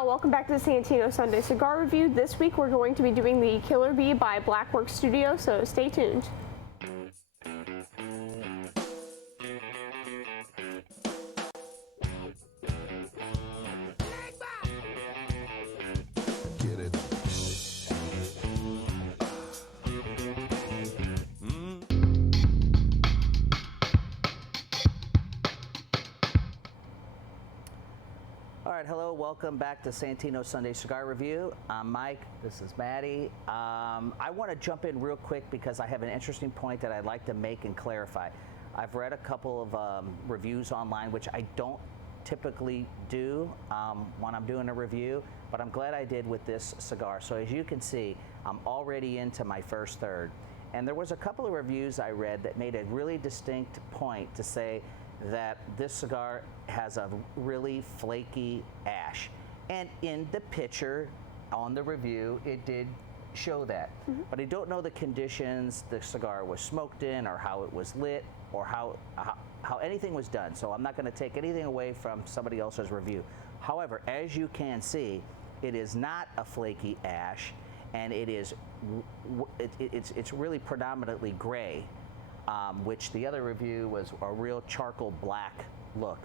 y'all, welcome back to the Santino Sunday Cigar Review. This week we're going to be doing the Killer Bee by Blackworks Studio, so stay tuned. All right, hello, welcome back to Santino Sunday Cigar Review. I'm Mike, this is Maddie. I want to jump in real quick because I have an interesting point that I'd like to make and clarify. I've read a couple of reviews online, which I don't typically do when I'm doing a review, but I'm glad I did with this cigar. So as you can see, I'm already into my first third. And there was a couple of reviews I read that made a really distinct point to say that this cigar has a really flaky ash. And in the picture on the review, it did show that. But I don't know the conditions the cigar was smoked in, or how it was lit, or how anything was done. So I'm not going to take anything away from somebody else's review. However, as you can see, it is not a flaky ash, and it's really predominantly gray. Which the other review was a real charcoal black look.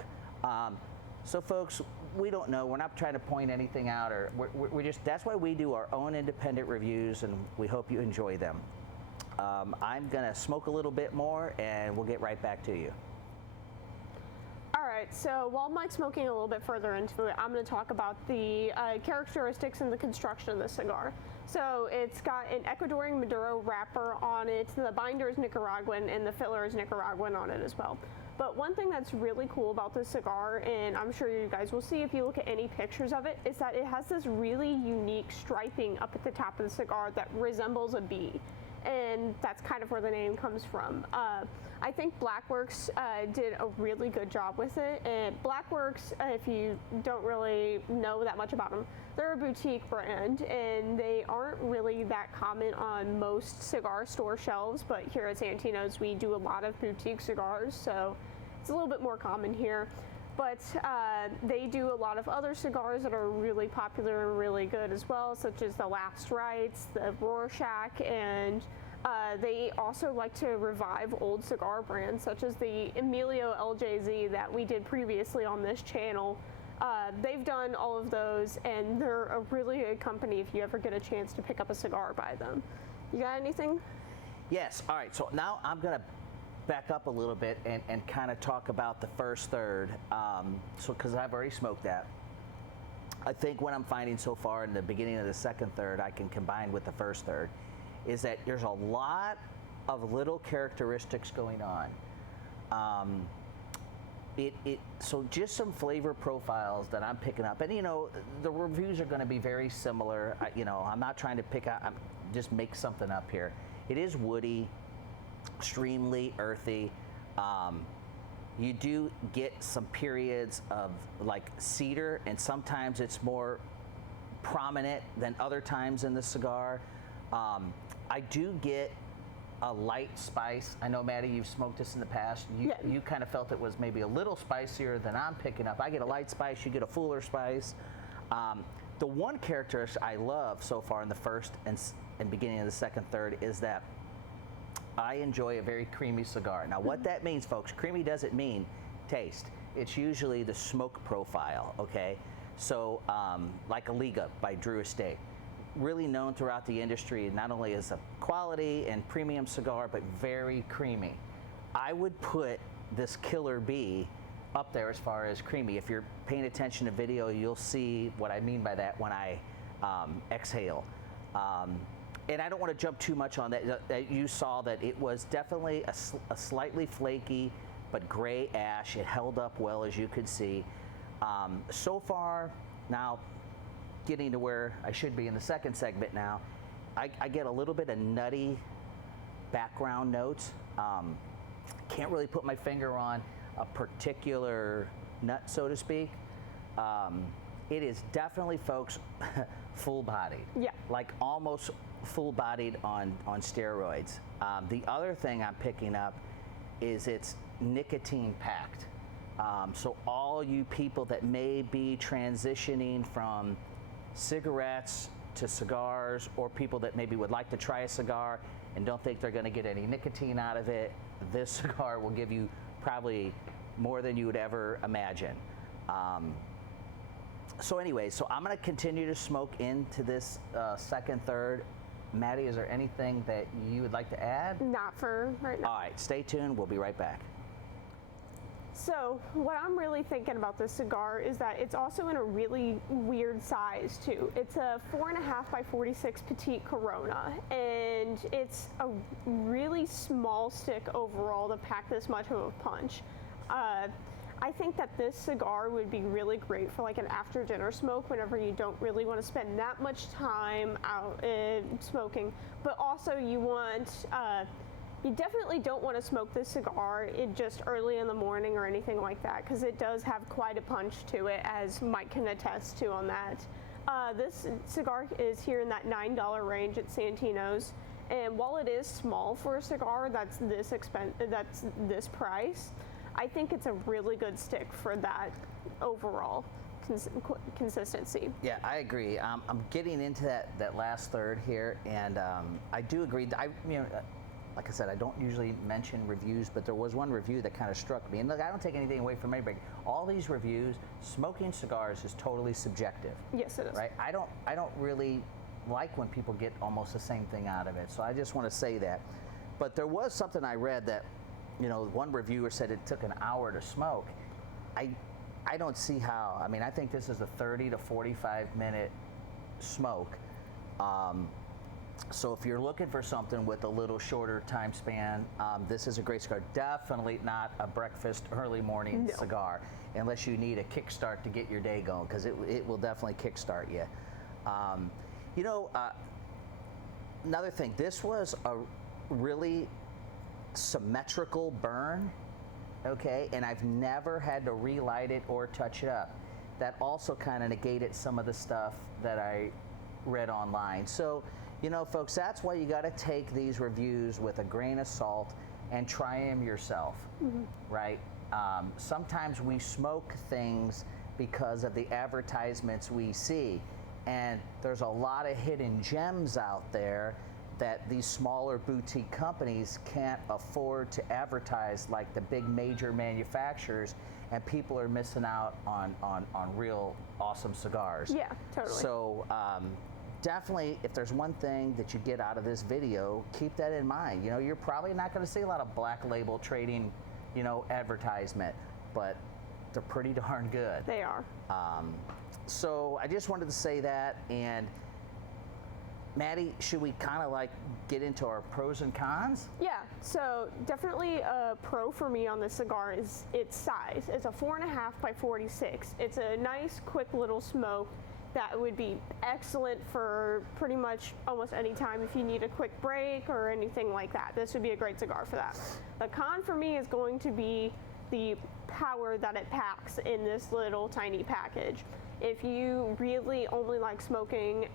So folks, we don't know. We're not trying to point anything out, or we're just, that's why we do our own independent reviews, and we hope you enjoy them. I'm gonna smoke a little bit more and we'll get right back to you. Alright, so while Mike's smoking a little bit further into it, I'm going to talk about the characteristics and the construction of the cigar. So it's got an Ecuadorian Maduro wrapper on it, the binder is Nicaraguan, and the filler is Nicaraguan on it as well. But one thing that's really cool about this cigar, and I'm sure you guys will see if you look at any pictures of it, is that it has this really unique striping up at the top of the cigar that resembles a bee. And that's kind of where the name comes from. I think Blackworks did a really good job with it. And Blackworks, if you don't really know that much about them, they're a boutique brand, and they aren't really that common on most cigar store shelves, but here at Santino's we do a lot of boutique cigars, so it's a little bit more common here. But they do a lot of other cigars that are really popular and really good as well, such as the Last Rites, the Rorschach, and they also like to revive old cigar brands, such as the Emilio LJZ that we did previously on this channel. They've done all of those, and they're a really good company if you ever get a chance to pick up a cigar by them. You got anything? Yes, all right, so now I'm gonna back up a little bit and kind of talk about the first third, because I've already smoked that. I think what I'm finding so far in the beginning of the second third, I can combine with the first third, is that there's a lot of little characteristics going on. So just some flavor profiles that I'm picking up, and you know, the reviews are going to be very similar. I'm not trying to pick out, just make something up here. It is woody, extremely earthy. You do get some periods of like cedar, and sometimes it's more prominent than other times in the cigar. I do get a light spice. I know, Maddie, you've smoked this in the past. You kind of felt it was maybe a little spicier than I'm picking up. I get a light spice, you get a fuller spice. The one characteristic I love so far in the first and beginning of the second third is that I enjoy a very creamy cigar. Now, what that means, folks, creamy doesn't mean taste. It's usually the smoke profile, okay? So, like a Liga by Drew Estate, really known throughout the industry, not only as a quality and premium cigar, but very creamy. I would put this Killer Bee up there as far as creamy. If you're paying attention to video, you'll see what I mean by that when I exhale. And I don't want to jump too much on that. You saw that it was definitely a slightly flaky but gray ash. It held up well, as you could see. So far, now getting to where I should be in the second segment now, I get a little bit of nutty background notes. Can't really put my finger on a particular nut, so to speak. It is definitely, folks, full-bodied. Yeah. Like almost full-bodied on steroids. The other thing I'm picking up is it's nicotine packed. So all you people that may be transitioning from cigarettes to cigars, or people that maybe would like to try a cigar and don't think they're going to get any nicotine out of it, this cigar will give you probably more than you would ever imagine. So anyway, so I'm going to continue to smoke into this second third. Maddy, is there anything that you would like to add? Not for right now. All right, stay tuned. We'll be right back. So what I'm really thinking about this cigar is that it's also in a really weird size too. It's a 4.5 by 46 petite Corona, and it's a really small stick overall to pack this much of a punch. I think that this cigar would be really great for like an after dinner smoke whenever you don't really want to spend that much time out smoking, but also you definitely don't want to smoke this cigar just early in the morning or anything like that, because it does have quite a punch to it, as Mike can attest to on that. This cigar is here in that $9 range at Santino's, and while it is small for a cigar that's this price, I think it's a really good stick for that overall consistency. Yeah, I agree. I'm getting into that last third here, and I do agree. Like I said, I don't usually mention reviews, but there was one review that kind of struck me. And look, I don't take anything away from anybody. All these reviews, smoking cigars is totally subjective. Yes, it is. Right? I don't really like when people get almost the same thing out of it. So I just want to say that. But there was something I read that, one reviewer said it took an hour to smoke. I don't see how. I mean, I think this is a 30 to 45 minute smoke. So if you're looking for something with a little shorter time span, this is a great cigar. Definitely not a breakfast early morning cigar, unless you need a kickstart to get your day going, because it will definitely kickstart you. Another thing, this was a really symmetrical burn, okay, and I've never had to relight it or touch it up. That also kind of negated some of the stuff that I read online. So, folks, that's why you got to take these reviews with a grain of salt and try them yourself, right? Sometimes we smoke things because of the advertisements we see, and there's a lot of hidden gems out there that these smaller boutique companies can't afford to advertise like the big major manufacturers, and people are missing out on real awesome cigars. Yeah, totally. So definitely, if there's one thing that you get out of this video, keep that in mind. You're probably not going to see a lot of black label trading, advertisement, but they're pretty darn good. They are. So I just wanted to say that. And Maddy, should we kind of like get into our pros and cons? Yeah, so definitely a pro for me on this cigar is its size. It's a 4.5 by 46. It's a nice, quick little smoke that would be excellent for pretty much almost any time if you need a quick break or anything like that. This would be a great cigar for that. The con for me is going to be the power that it packs in this little tiny package. If you really only like smoking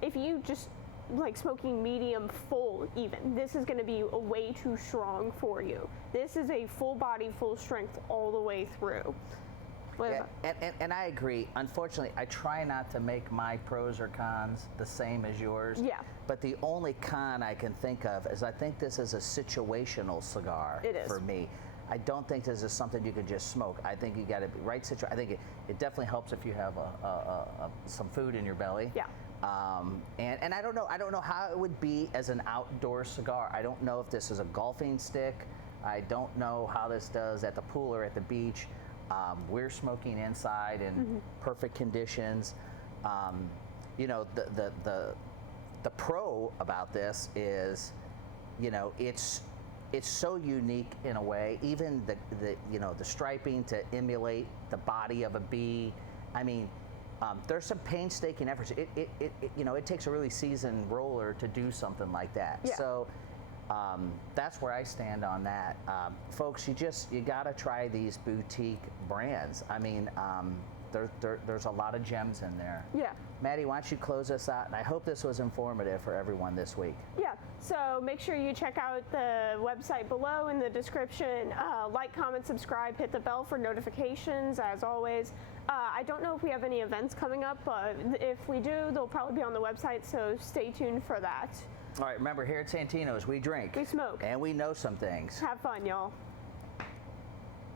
if you just like smoking medium full even, this is going to be way too strong for you. This is a full body, full strength all the way through. Yeah, and I agree. Unfortunately, I try not to make my pros or cons the same as yours. Yeah. But the only con I can think of is I think this is a situational cigar. It is. For me. I don't think this is something you can just smoke. I think you got to be right situation. I think it definitely helps if you have some food in your belly. Yeah. And I don't know how it would be as an outdoor cigar. I don't know if this is a golfing stick. I don't know how this does at the pool or at the beach. We're smoking inside in perfect conditions. The pro about this is, it's so unique in a way. Even the striping to emulate the body of a bee. I mean, there's some painstaking efforts. It takes a really seasoned roller to do something like that. Yeah. So that's where I stand on that. Folks, you got to try these boutique brands. I mean, there's a lot of gems in there. Yeah. Maddy, why don't you close us out? And I hope this was informative for everyone this week. Yeah, so make sure you check out the website below in the description. Like, comment, subscribe, hit the bell for notifications, as always. I don't know if we have any events coming up, but if we do, they'll probably be on the website, so stay tuned for that. All right, remember, here at Santino's, we drink. We smoke. And we know some things. Have fun, y'all.